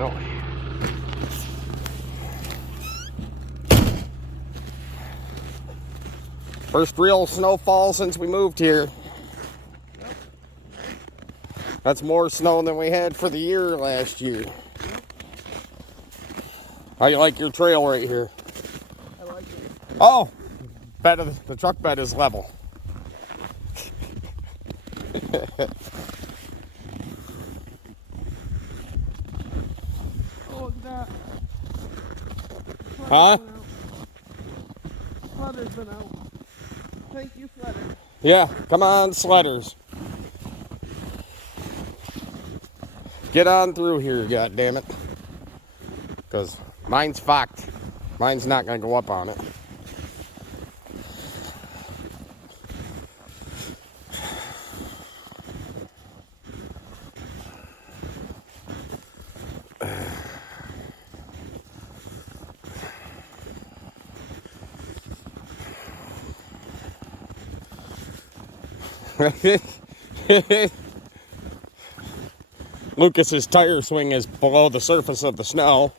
Really. First real snowfall since we moved here. That's more snow than we had for the year last year. How you like your trail right here? I like it. Oh, the truck bed is level. Oh, look at that. Huh? Flutter's been out. Thank you, Flutter. Yeah, come on, sledders. Get on through here, goddammit. Because mine's fucked. Mine's not going to go up on it. Lucas's tire swing is below the surface of the snow.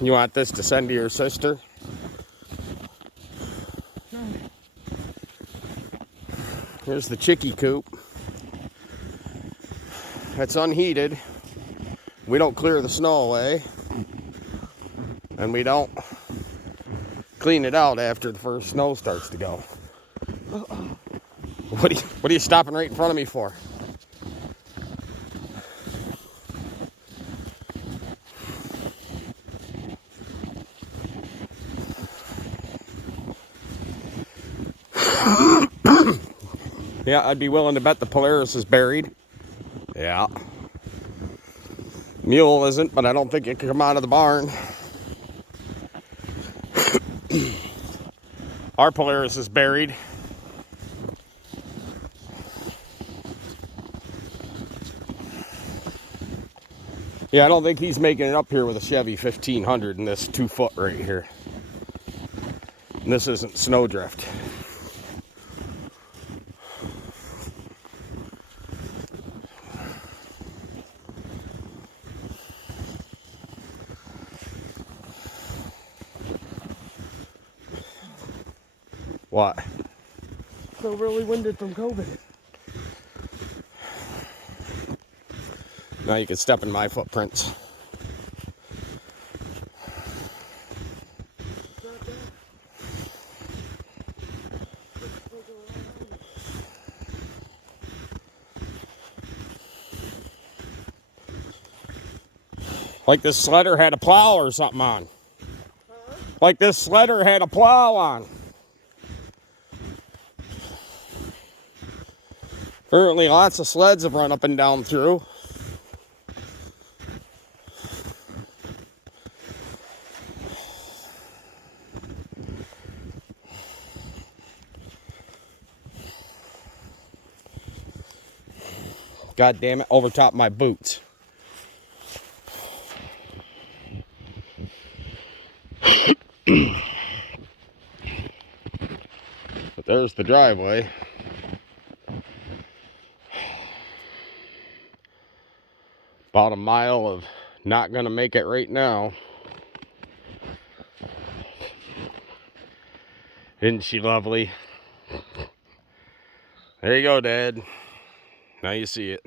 You want this to send to your sister? Here's the chickie coop. It's unheated. We don't clear the snow away. And we don't clean it out after the first snow starts to go. What are you stopping right in front of me for? Yeah, I'd be willing to bet the Polaris is buried. Yeah. Mule isn't, but I don't think it can come out of the barn. Our Polaris is buried. Yeah, I don't think he's making it up here with a Chevy 1500 in this 2 foot right here. And this isn't snowdrift. What? So really winded from COVID. Now you can step in my footprints. Like this sledder had a plow or something on. Huh? Like this sledder had a plow on. Apparently lots of sleds have run up and down through. God damn it, over top my boots. But there's the driveway. About a mile of not gonna make it right now. Isn't she lovely? There you go, Dad. Now you see it.